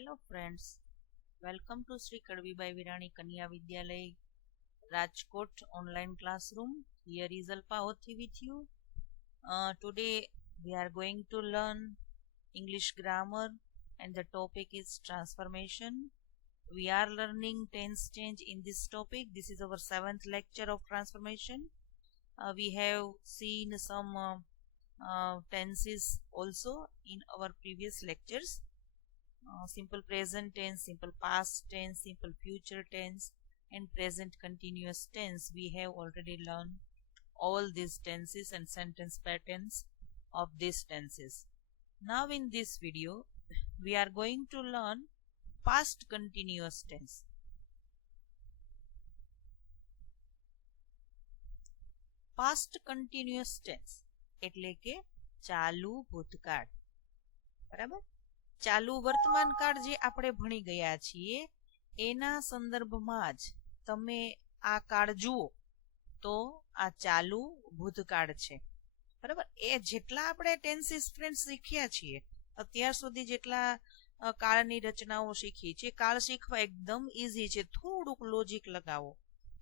Hello friends, welcome to Sri Kadvibai Virani Kanya Vidyalay Rajkot online classroom. Here is Alpaothi with you. Today we are going to learn English grammar and the topic is transformation. We are learning tense change in this topic. This is our 7th lecture of transformation. We have seen some tenses also in our previous lectures. Simple present tense, simple past tense, simple future tense, and present continuous tense. We have already learned all these tenses and sentence patterns of these tenses. Now in this video, we are going to learn past continuous tense. Past continuous tense એટલે કે ચાલુ ભૂતકાળ. બરાબર? ચાલુ વર્તમાન કાળ જે આપણે ભણી ગયા છીએ એના સંદર્ભમાં જ તમે આ કાળ જુઓ તો આ ચાલુ ભૂતકાળ છે. બરાબર? એ જેટલા આપણે ટેન્સીસ ફ્રેન્ડ શીખ્યા છીએ અત્યાર સુધી જેટલા કાળની રચનાઓ શીખી છે કાળ શીખવા એકદમ ઈઝી છે. થોડુંક લોજિક લગાવો,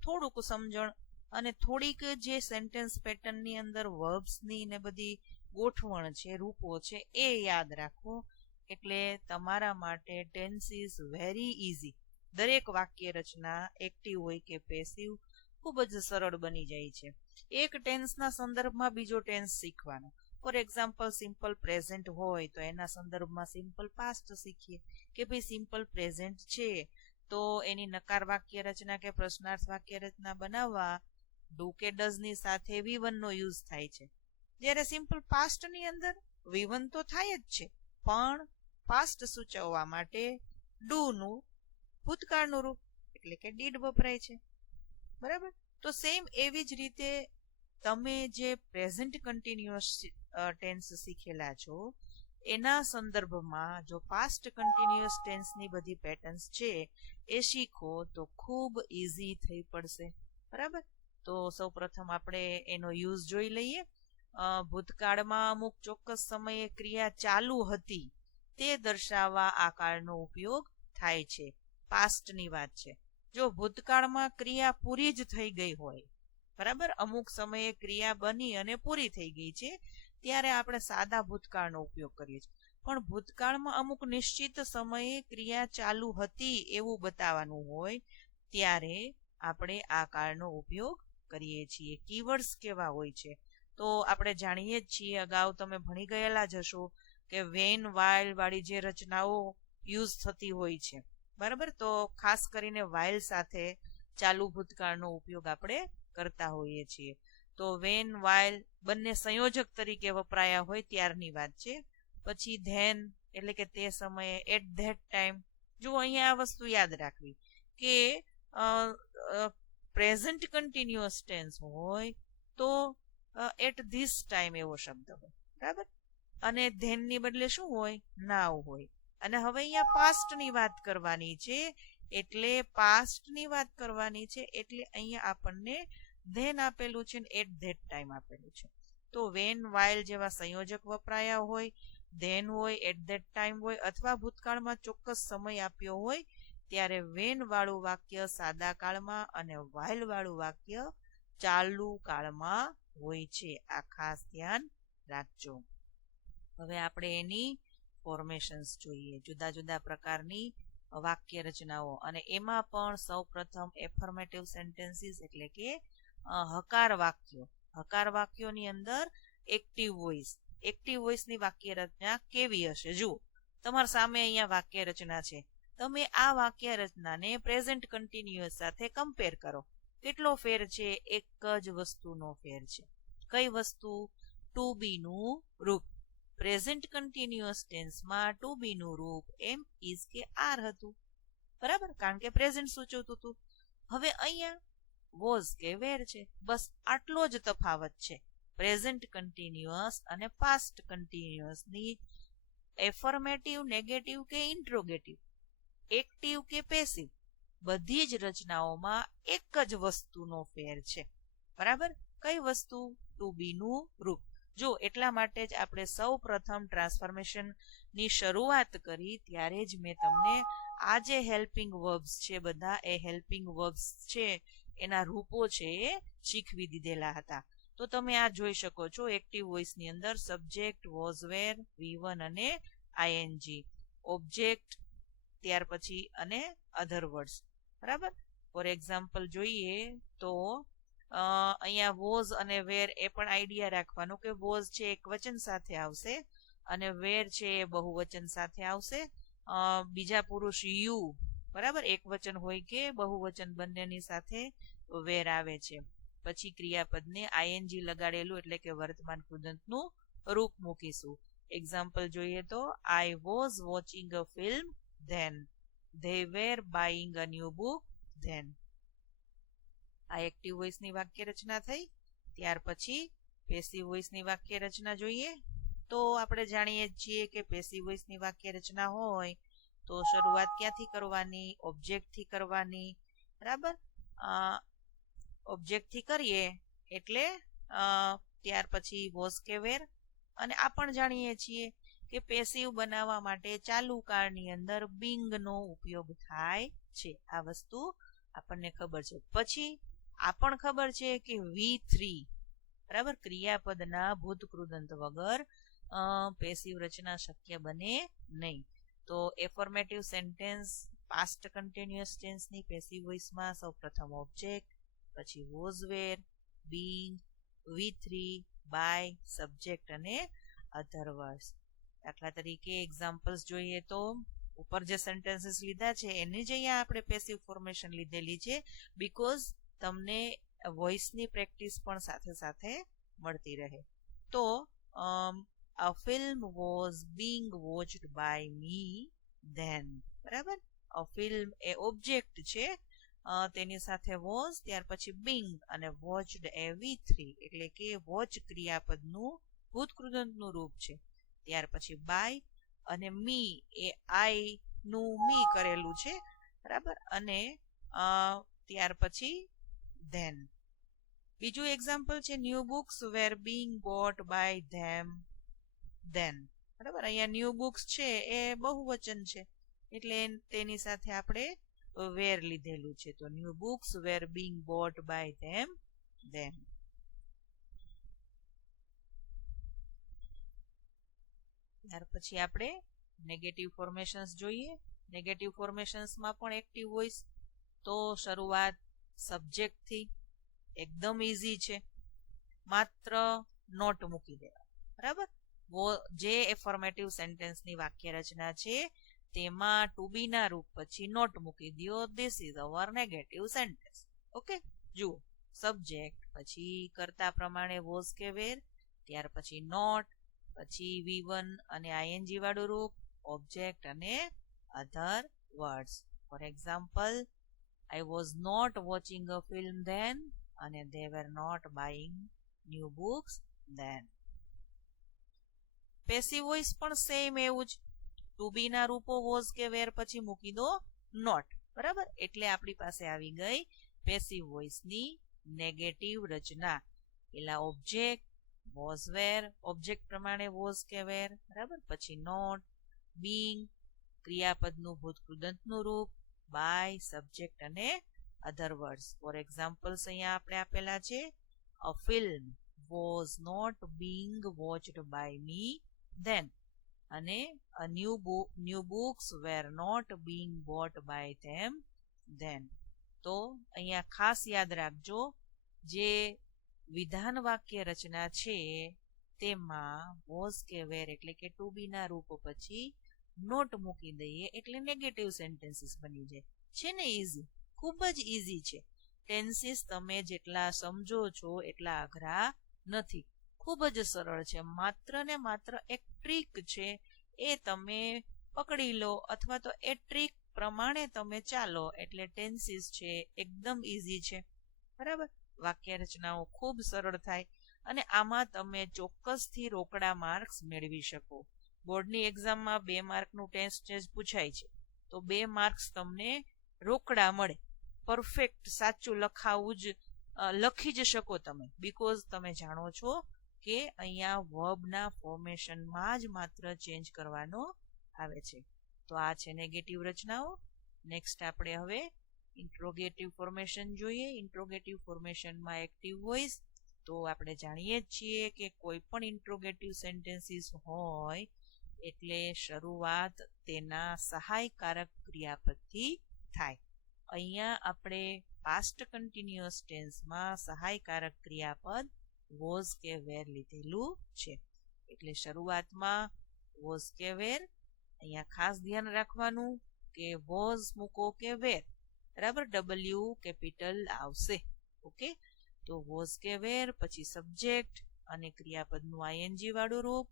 થોડુંક સમજણ અને થોડીક જે સેન્ટેન્સ પેટર્નની અંદર વર્બ્સની ને બધી ગોઠવણ છે, રૂપો છે એ યાદ રાખો એટલે તમારા માટે ટેન્સ ઇઝ વેરી ઇઝી. દરેક વાક્ય રચના એક્ટિવ હોય કે પેસિવ ખૂબ જ સરળ બની જાય છે. એક ટેન્સના સંદર્ભમાં બીજો ટેન્સ શીખવાનો. ફોર એક્ઝામ્પલ સિમ્પલ પ્રેઝન્ટ હોય તો એના સંદર્ભમાં સિમ્પલ પાસ્ટ શીખીએ કે ભાઈ સિમ્પલ પ્રેઝન્ટ છે તો એની નકાર વાક્ય રચના કે પ્રશ્નાર્થ વાક્ય રચના બનાવવા ડુ કે ડઝની સાથે V1 નો યુઝ થાય છે. જ્યારે સિમ્પલ પાસ્ટની અંદર V1 તો થાય જ છે પણ પાસ્ટ સૂચવવા માટે ડુ નું ભૂતકાળનું રૂપ એટલે કે ડીડ વપરાય છે. બરાબર? તો સેમ એવી જ રીતે તમે જે પ્રેઝન્ટ કન્ટિન્યુઅસ ટેન્સ શીખેલા છો એના સંદર્ભમાં જો પાસ્ટ કન્ટિન્યુઅસ ટેન્સની બધી પેટર્ન્સ છે એ શીખો તો ખૂબ ઈઝી થઈ પડશે. બરાબર? તો સૌપ્રથમ આપણે એનો યુઝ જોઈ લઈએ. ભૂતકાળમાં અમુક ચોક્કસ સમયે ક્રિયા ચાલુ હતી તે દર્શાવવા આ કાળનો ઉપયોગ થાય છે. પાસ્ટની વાત છે. જો ભૂતકાળમાં ક્રિયા પૂરી જ થઈ ગઈ હોય, બરાબર, અમુક સમયે ક્રિયા બની અને પૂરી થઈ ગઈ છે ત્યારે આપણે સાદા ભૂતકાળનો ઉપયોગ કરીએ છીએ. પણ ભૂતકાળમાં અમુક નિશ્ચિત સમયે ક્રિયા ચાલુ હતી એવું બતાવવાનું હોય ત્યારે આપણે આ કાળનો ઉપયોગ કરીએ છીએ. કીવર્ડ્સ કેવા હોય છે તો આપણે જાણીએ જ છીએ, અગાઉ તમે ભણી ગયેલા જ હશો કે વેન વાઇલ વાળી જે રચનાઓ યુઝ થતી હોય છે. બરાબર? તો ખાસ કરીને વાઇલ સાથે ચાલુ ભૂતકાળનો ઉપયોગ આપણે કરતા હોઈએ છીએ. તો વેન વાઇલ બંને સંયોજક તરીકે વપરાયા હોય ત્યારની વાત છે. પછી ધેન એટલે કે તે સમયે, એટ ધેટ ટાઈમ. જો અહીંયા આ વસ્તુ યાદ રાખવી કે પ્રેઝન્ટ કન્ટિન્યુઅસ ટેન્સ હોય તો એટ ધીસ ટાઈમ એવો શબ્દ હોય. બરાબર? અને ધેન ની બદલે શું હોય? નાવ હોય. અને હવે અહીંયા પાસ્ટની વાત કરવાની છે એટલે પાસ્ટની વાત કરવાની છે એટલે અહીંયા આપણને ધેન આપેલું છે ને એટ ધેટ ટાઈમ આપેલું છે. તો વેન વાઇલ જેવા સંયોજક વપરાયા હોય, ધેન હોય, એટ ધેટ ટાઈમ હોય અથવા ભૂતકાળમાં ચોક્કસ સમય આપ્યો હોય ત્યારે વેન વાળું વાક્ય સાદા કાળમાં અને વાઇલ વાળું વાક્ય ચાલુ કાળમાં હોય છે. આ ખાસ ધ્યાન રાખજો. હવે આપણે એની ફોર્મેશન્સ જોઈએ. જુદા જુદા પ્રકારની વાક્ય રચનાઓ અને એમાં પણ સૌ પ્રથમ એફર્મેટિવ સેન્ટેન્સીસ એટલે કે હકાર વાક્યો. હકાર વાક્યોની અંદર એક્ટિવ વોઇસ. એક્ટિવ વોઇસની વાક્ય રચના કેવી હશે? જુઓ, તમારા સામે અહીંયા વાક્ય રચના છે. તમે આ વાક્ય રચનાને પ્રેઝન્ટ કન્ટિન્યુઅસ સાથે કમ્પેર કરો. કેટલો ફેર છે? એક જ વસ્તુનો ફેર છે. કઈ વસ્તુ? ટુ બી નું રૂપ. પ્રેઝન્ટ કન્ટિન્યુઅસ ટેન્સમાં ટુ બી નું રૂપ એમ, ઇઝ કે આર હતું. બરાબર? કારણ કે પ્રેઝન્ટ સૂચવતું હતું. હવે અહીંયા વોઝ કે વેર છે. બસ આટલો જ તફાવત છે પ્રેઝન્ટ કન્ટિન્યુઅસ અને પાસ્ટ કન્ટિન્યુઅસ ની. એફર્મેટિવ, નેગેટિવ કે ઇન્ટ્રોગેટિવ, એક્ટિવ કે પેસિવ, બધી જ રચનાઓમાં એક જ વસ્તુનો ફેર છે. બરાબર? કઈ વસ્તુ? ટુ બી નું રૂપ. જો એટલા માટે જ આપણે સૌ પ્રથમ ટ્રાન્સફોર્મેશનની શરૂઆત કરી ત્યારે જ મેં તમને આ જે હેલ્પિંગ વર્બ્સ છે બધા એ હેલ્પિંગ વર્બ્સ છે એના રૂપો છે એ શીખવી દીધેલા હતા. તો તમે આ જોઈ શકો છો એક્ટિવ વોઇસ ની અંદર સબ્જેક્ટ, વોઝ, વેર, V1 અને ING, ઓબ્જેક્ટ, ત્યાર પછી અને અધર વર્ડ્સ. બરાબર. ફોર એક્ઝામ્પલ જોઈએ તો અહીંયા વોઝ અને વેર એ પણ આઈડિયા રાખવાનો કે વોઝ છે એક વચન સાથે આવશે અને વેર છે એ બહુવચન સાથે આવશે. બીજા પુરુષ યુ, બરાબર, એક વચન હોય કે બહુવચન બંનેની સાથે વેર આવે છે. પછી ક્રિયાપદને ING લગાડેલું એટલે કે વર્તમાન કૃદંતનું રૂપ મૂકીશું. એક્ઝામ્પલ જોઈએ તો I was watching a film then, they were buying a new book then. આ એક્ટિવ વોઇસ ની વાક્ય રચના થઈ. ત્યાર પછી પેસિવ વોઇસ ની વાક્ય રચના જોઈએ તો આપણે જાણીએ છીએ કે પેસિવ વોઇસ ની વાક્ય રચના હોય તો શરૂઆત ક્યાંથી કરવાની? ઓબ્જેક્ટ થી કરવાની. બરાબર. ઓબ્જેક્ટ થી કરીએ એટલે ત્યાર પછી વોઝ કે વેર. અને આ પણ જાણીએ છીએ કે પેસિવ બનાવવા માટે ચાલુ કાળની અંદર બિંગ નો ઉપયોગ થાય છે. આ વસ્તુ આપણને ખબર છે. પછી આ પણ ખબર છે કે V3, બરાબર, ક્રિયાપદના ભૂતકૃદંત વગર પેસિવ રચના શક્ય બને નહીં. તો affirmative sentence past continuous tense ની પેસિવ વોઇસમાં સૌપ્રથમ ઓબ્જેક્ટ, પછી was, were, being, V3, by, subject અને અધર વર્ડ્સ. દાખલા તરીકે એક્ઝામ્પલ્સ જોઈએ તો ઉપર જે સેન્ટેન્સીસ લીધા છે એની જ અહીંયા આપણે પેસિવ ફોર્મેશન લીધેલી છે બીકોઝ તમને વોઇસની પ્રેક્ટિસ પણ સાથે સાથે મળતી રહે. તો a film was being watched by me then. બરાબર. a film એ ઓબ્જેક્ટ છે, તેની સાથે વોઝ, ત્યાર પછી બિંગ અને વોચડ એ V3 એટલે કે વોચ ક્રિયાપદનું ભૂતકૃદંતનું રૂપ છે. ત્યાર પછી બાય અને મી એ આઈ નું મી કરેલું છે. બરાબર. અને ત્યાર પછી ધેન. બીજું એક્ઝામ્પલ છે new books were being bought by them then. બરાબર. અહીંયા ન્યૂ બુક્સ છે એ બહુવચન છે એટલે તેની સાથે આપણે વેર લીધેલું છે. તો new books were being bought by them then. ત્યાર પછી આપણે નેગેટિવ ફોર્મેશન્સ જોઈએ. નેગેટિવ ફોર્મેશન્સમાં પણ એક્ટિવ વોઇસ. તો શરૂઆત સબ્જેક્ટ થી એકદમ ઈઝી છે, માત્ર નોટ મૂકી દેવા. બરાબર. જે એફર્મેટિવ સેન્ટેન્સની વાક્ય રચના છે તેમાં ટુ બી ના રૂપ પછી નોટ મૂકી દો. This is our negative sentence. Okay. જુઓ, સબ્જેક્ટ, પછી કરતા પ્રમાણે વોઝ કે વેર, ત્યાર પછી નોટ, પછી V1 અને ING વાળું રૂપ, ઓબ્જેક્ટ અને other words. For example I was not watching a film then અને they were not buying new books then. Passive voice પણ સેમ એવું જ. ટુ બી ના રૂપો વોઝ કે વેર પછી મૂકી દો નોટ. બરાબર. એટલે આપણી પાસે આવી ગઈ પેસિવ વોઇસ ની નેગેટિવ રચના. પેલા ઓબ્જેક્ટ, વોઝ, વેર, ઓબ્જેક્ટ પ્રમાણે વોઝ કે વેર. બરાબર. પછી નોટ, બિંગ, ક્રિયાપદનું ભૂતકૃદંતનું રૂપ, બાય, સબ્જેક્ટ અને અધર વર્ડ્સ. ફોર એક્ઝામ્પલ્સ અહીંયા આપણે આપેલા છે. A film was not being watched by me then અને new books were not being bought by them then. તો અહીંયા ખાસ યાદ રાખજો, જે વિધાન વાક્ય રચના છે તેમાં વોઝ કે વેર એટલે કે ટુ બી ના રૂપો પછી નોટ મૂકી દઈએ એટલે નેગેટિવ સેન્ટેન્સીસ બની જાય છે ને. ઈઝી, ખૂબ જ ઈઝી છે. ટેન્સીસ તમે જેટલા સમજો છો એટલા અઘરા નથી, ખૂબ જ સરળ છે. માત્ર ને માત્ર એક ટ્રીક છે, એ તમે પકડી લો અથવા તો એ ટ્રીક પ્રમાણે તમે ચાલો એટલે ટેન્સીસ છે એકદમ ઈઝી છે. બરાબર. વાક્ય રચનાઓ ખૂબ સરળ થાય અને આમાં તમે ચોક્કસથી રોકડા માર્ક્સ મેળવી શકો. બોર્ડની એક્ઝામમાં 2 માર્કનું ટેસ્ટ પૂછાય છે તો 2 માર્ક્સ તમને રોકડા મળે. પરફેક્ટ સાચું લખાવું જ લખી જ શકો તમે બીકોઝ તમે જાણો છો કે અહીંયા વર્બના ફોર્મેશનમાં જ માત્ર ચેન્જ કરવાનો આવે છે. તો આ છે નેગેટિવ રચનાઓ. નેક્સ્ટ આપણે હવે ઇન્ટ્રોગેટિવ ફોર્મેશન જોઈએ. ઇન્ટ્રોગેટિવ ફોર્મેશનમાં એક્ટિવ વોઇસ. તો આપણે જાણીએ જ છીએ કે કોઈ પણ ઇન્ટ્રોગેટિવ સેન્ટેન્સીસ હોય એટલે શરૂઆત તેના સહાયકારક ક્રિયાપદથી થાય. અહીંયા આપણે પાસ્ટ કન્ટિન્યુઅસ ટેન્સમાં સહાયકારક ક્રિયાપદ વોઝ કે વેર લીધેલું છે. એટલે શરૂઆતમાં વોઝ કે વેર. અહીંયા ખાસ ધ્યાન રાખવાનું કે વોઝ મૂકો કે વેર, બરાબર, W કેપિટલ આવશે. ઓકે, તો વોઝ કે વેર, પછી સબ્જેક્ટ અને ક્રિયાપદનું ING વાળું રૂપ,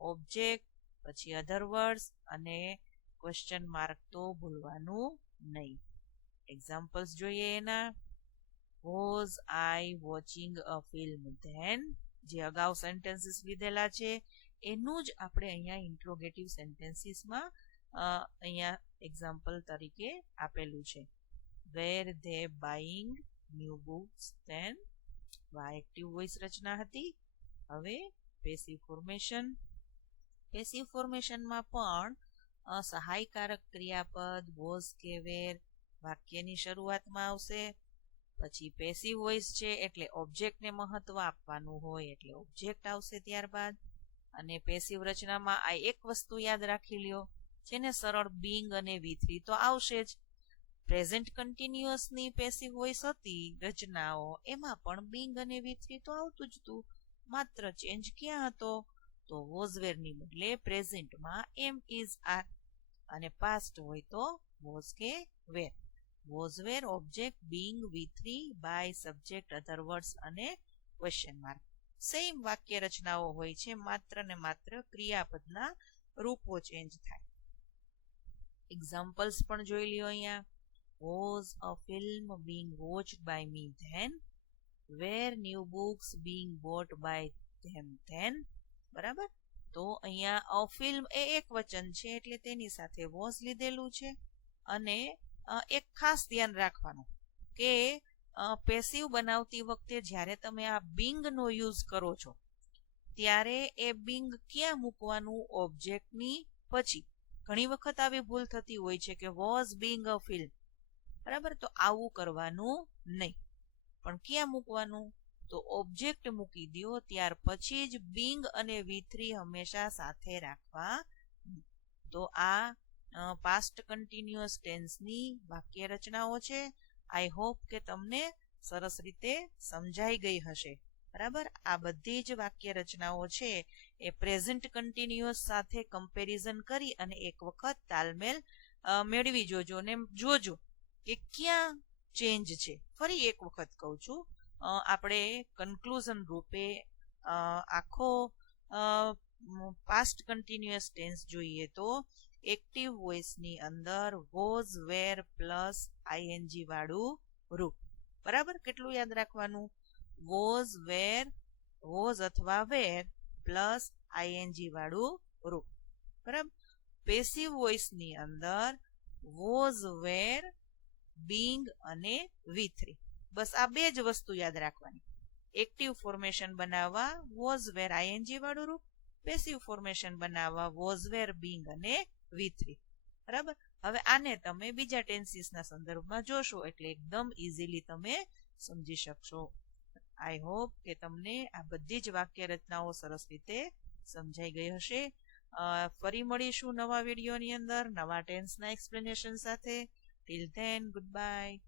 ઓબ્જેક્ટ, પછી અધર વર્ડ્સ અને ક્વેશ્ચન માર્ક તો ભૂલવાનું નહીં. એક્ઝામ્પલ્સ જોઈએ એના. Was I watching a film then, જે અગાઉ સેન્ટેન્સીસ લીધેલા છે એનું જ આપણે અહીંયા ઇન્ટ્રોગેટિવ સેન્ટેન્સીસમાં અહીંયા એક્ઝામ્પલ તરીકે આપેલું છે. Were they buying new books then, આ એક્ટિવ વોઇસ રચના હતી. હવે પેસિવ ફોર્મેશન. પેસિવ ફોર્મેશનમાં પણ સહાયકારક ક્રિયાપદ વોઝ કે વેર વાક્યની શરૂઆતમાં આવશે. પછી પેસિવ વોઇસ છે એટલે ઓબ્જેક્ટને મહત્વ આપવાનું હોય એટલે ઓબ્જેક્ટ આવશે ત્યારબાદ. અને પેસિવ રચનામાં આ એક વસ્તુ યાદ રાખી લ્યો, છે ને સરળ બીંગ અને V3 તો આવશે જ. પ્રેઝન્ટ કન્ટિન્યુઅસની પેસિવ વોઇસ હતી રચનાઓ, એમાં પણ બીંગ અને V3 તો આવતું જ હતું. માત્ર ચેન્જ ક્યાં હતો? તો વોઝ વેર ની બદલે પ્રેઝન્ટમાં એમ ઇઝ આર, અને પાસ્ટ હોય તો વોઝ કે were. Was were object being V3 by subject other words અને ક્વેશ્ચન માર્ક. સેમ વાક્ય રચનાઓ હોય છે, માત્ર ને માત્ર ક્રિયાપદના રૂપો ચેન્જ થાય. એક્ઝામ્પલ્સ પણ જોઈ લ્યો અહીંયા. Was a film being watched by me then, were new books being bought by them then, બરાબર. તો અહીંયા અ ફિલ્મ એ એક વચન છે એટલે તેની સાથે વોઝ લીધેલું છે. અને એક ખાસ ધ્યાન રાખવાનું કે પેસિવ બનાવતી વખતે જ્યારે તમે આ બીંગ નો યુઝ કરો છો ત્યારે એ બીંગ ક્યાં મૂકવાનું? ઓબ્જેક્ટની પછી. ઘણી વખત આવી ભૂલ થતી હોય છે કે વોઝ બીંગ અ ફિલ્મ, બરાબર, તો આવું કરવાનું નહીં. પણ ક્યાં મૂકવાનું? તો ઓબ્જેક્ટ મૂકી દો, ત્યાર પછી જ બીંગ અને V3 હંમેશા સાથે રાખવા. તો આ પાસ્ટ કન્ટિન્યુઅસ ટેન્સની વાક્ય રચનાઓ છે. આઈ હોપ કે તમને સરસ રીતે સમજાઈ ગઈ હશે, બરાબર. આ બધી જ વાક્ય રચનાઓ છે એ પ્રેઝન્ટ કન્ટિન્યુઅસ સાથે કમ્પેરિઝન કરી અને એક વખત તાલમેલ મેળવી જોજો ને જોજો કે ક્યાં ચેન્જ છે. ફરી એક વખત કહું છું, આપણે કન્ક્લુઝન રૂપે આખો પાસ્ટ કન્ટિન્યુઅસ ટેન્સ જોઈએ તો એક્ટિવ વોઇસની અંદર વોઝ વેર પ્લસ ING વાળું રૂપ, બરાબર. કેટલું યાદ રાખવાનું? વોઝ વેર, વોઝ અથવા વેર પ્લસ ING વાળું રૂપ, બરાબર. પેસિવ વોઇસની અંદર વોઝ વેર બીંગ અને V3, બસ આ બે જ વસ્તુ યાદ રાખવાની. એક્ટિવ ફોર્મેશન બનાવવા વોઝ વેર ING વાળું રૂપ, પેસિવ ફોર્મેશન બનાવવા વોઝ વેર બીંગ અને V3, બરાબર. હવે આને તમે બીજા ટેન્સીસના સંદર્ભમાં જોશો એટલે એકદમ ઇઝીલી તમે સમજી શકશો. આઈ હોપ કે તમને આ બધી જ વાક્ય રચનાઓ સરસ રીતે સમજાઈ ગઈ હશે. ફરી મળીશું નવા વિડીયોની અંદર નવા ટેન્સના એક્સપ્લેનેશન સાથે. Till then, good bye.